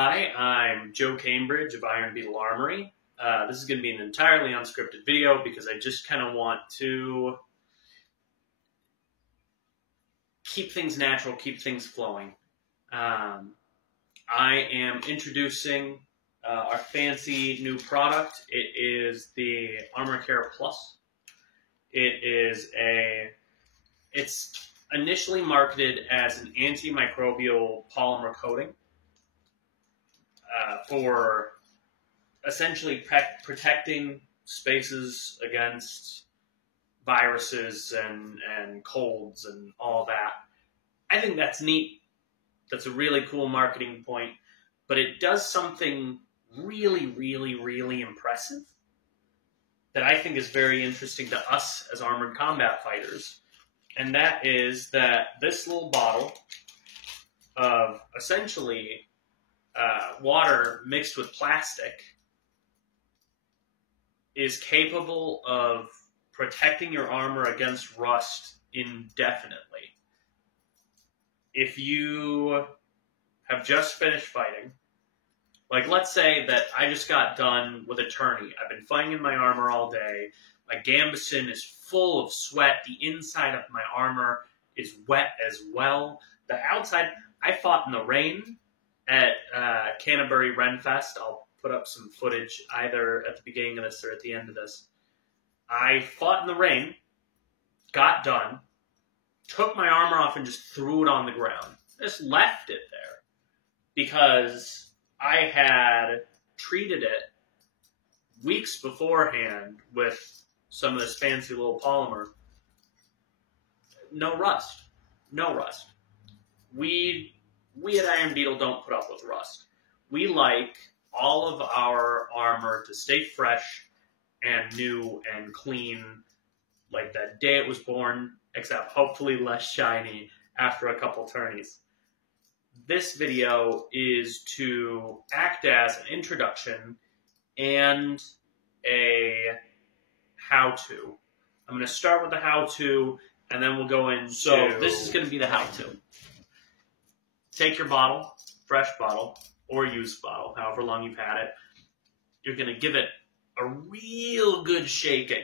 Hi, I'm Joe Cambridge of Iron Beetle Armory. This is going to be an entirely unscripted video because I just kind of want to keep things natural, keep things flowing. I am introducing our fancy new product. It is the Armor Care Plus. It's initially marketed as an antimicrobial polymer coating for essentially protecting spaces against viruses and colds and all that. I think that's neat. That's a really cool marketing point, but it does something really, really, really impressive that I think is very interesting to us as armored combat fighters, and that is that this little bottle of essentially water mixed with plastic is capable of protecting your armor against rust indefinitely. If you have just finished fighting, like let's say that I just got done with a tourney. I've been fighting in my armor all day. My gambeson is full of sweat. The inside of my armor is wet as well. The outside, I fought in the rain at Canterbury Renfest. I'll put up some footage either at the beginning of this or at the end of this. I fought in the rain, got done, took my armor off and just threw it on the ground. Just left it there because I had treated it weeks beforehand with some of this fancy little polymer. No rust. No rust. We at Iron Beetle don't put up with rust. We like all of our armor to stay fresh and new and clean like that day it was born, except hopefully less shiny after a couple tourneys. This video is to act as an introduction and a how-to. I'm going to start with the how-to, and then we'll go into... So this is going to be the how-to. Take your bottle, fresh bottle, or used bottle, however long you've had it. You're going to give it a real good shaking.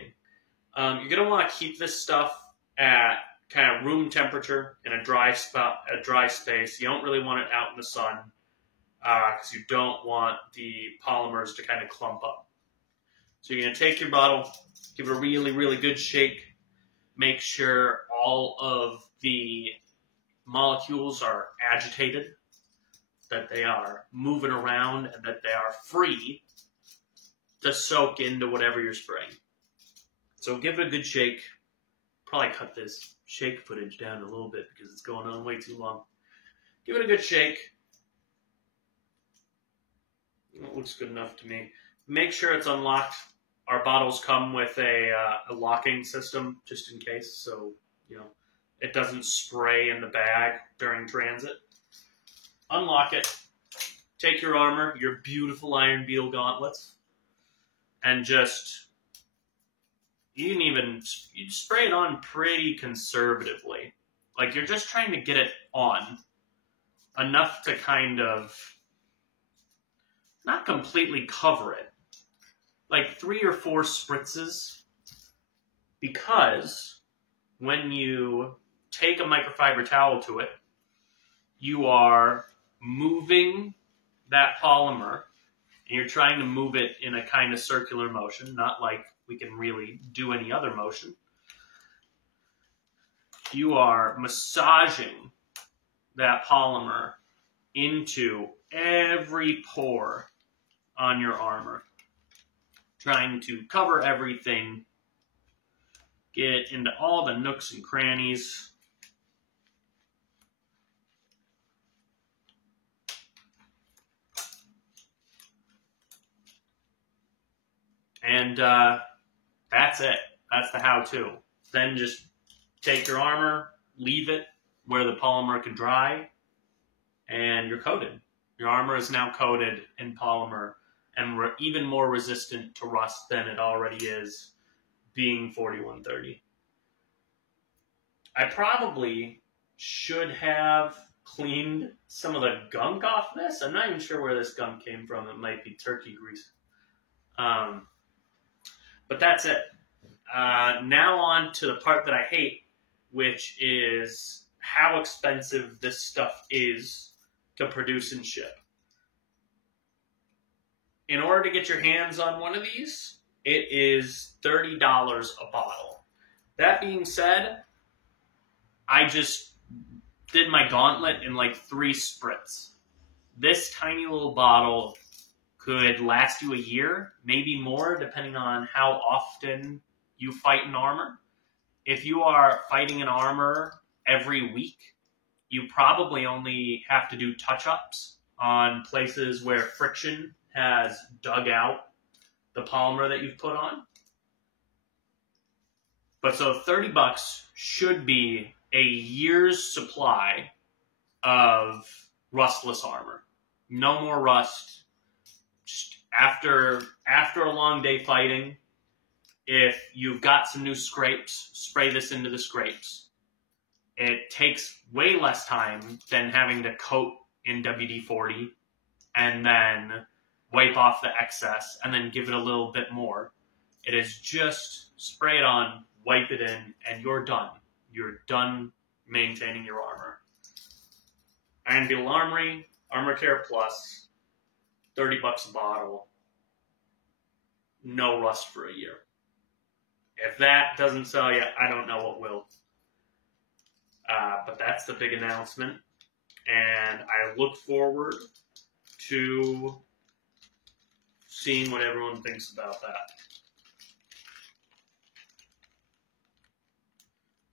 You're going to want to keep this stuff at kind of room temperature in a dry space. You don't really want it out in the sun because you don't want the polymers to kind of clump up. So you're going to take your bottle, give it a really, really good shake. Make sure all of the molecules are agitated, that they are moving around, and that they are free to soak into whatever you're spraying. So give it a good shake. Probably cut this shake footage down a little bit because it's going on way too long. Give it a good shake. It looks good enough to me. Make sure it's unlocked. Our bottles come with a locking system just in case, so you know it doesn't spray in the bag during transit. Unlock it. Take your armor, your beautiful Iron Beetle gauntlets, and just you spray it on pretty conservatively. Like you're just trying to get it on enough to kind of not completely cover it. Like 3 or 4 spritzes, because when you take a microfiber towel to it, you are moving that polymer, and you're trying to move it in a kind of circular motion, not like we can really do any other motion. You are massaging that polymer into every pore on your armor, trying to cover everything, get into all the nooks and crannies. And that's it. That's the how-to. Then just take your armor, leave it where the polymer can dry, and you're coated. Your armor is now coated in polymer, and we're even more resistant to rust than it already is, being 4130. I probably should have cleaned some of the gunk off this. I'm not even sure where this gunk came from. It might be turkey grease. But that's it. Now on to the part that I hate, which is how expensive this stuff is to produce and ship. In order to get your hands on one of these, it is $30 a bottle. That being said, I just did my gauntlet in like 3 spritz. This tiny little bottle could last you a year, maybe more, depending on how often you fight in armor. If you are fighting in armor every week, you probably only have to do touch-ups on places where friction has dug out the polymer that you've put on. But so $30 should be a year's supply of rustless armor. No more rust. Just after a long day fighting, if you've got some new scrapes, spray this into the scrapes. It takes way less time than having to coat in WD-40 and then wipe off the excess and then give it a little bit more. It is just spray it on, wipe it in, and you're done. You're done maintaining your armor. Iron Beetle Armory, Armor Care Plus, $30 a bottle, no rust for a year. If that doesn't sell you, I don't know what will. But that's the big announcement, and I look forward to seeing what everyone thinks about that.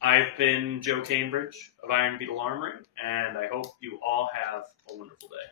I've been Joe Cambridge of Iron Beetle Armory, and I hope you all have a wonderful day.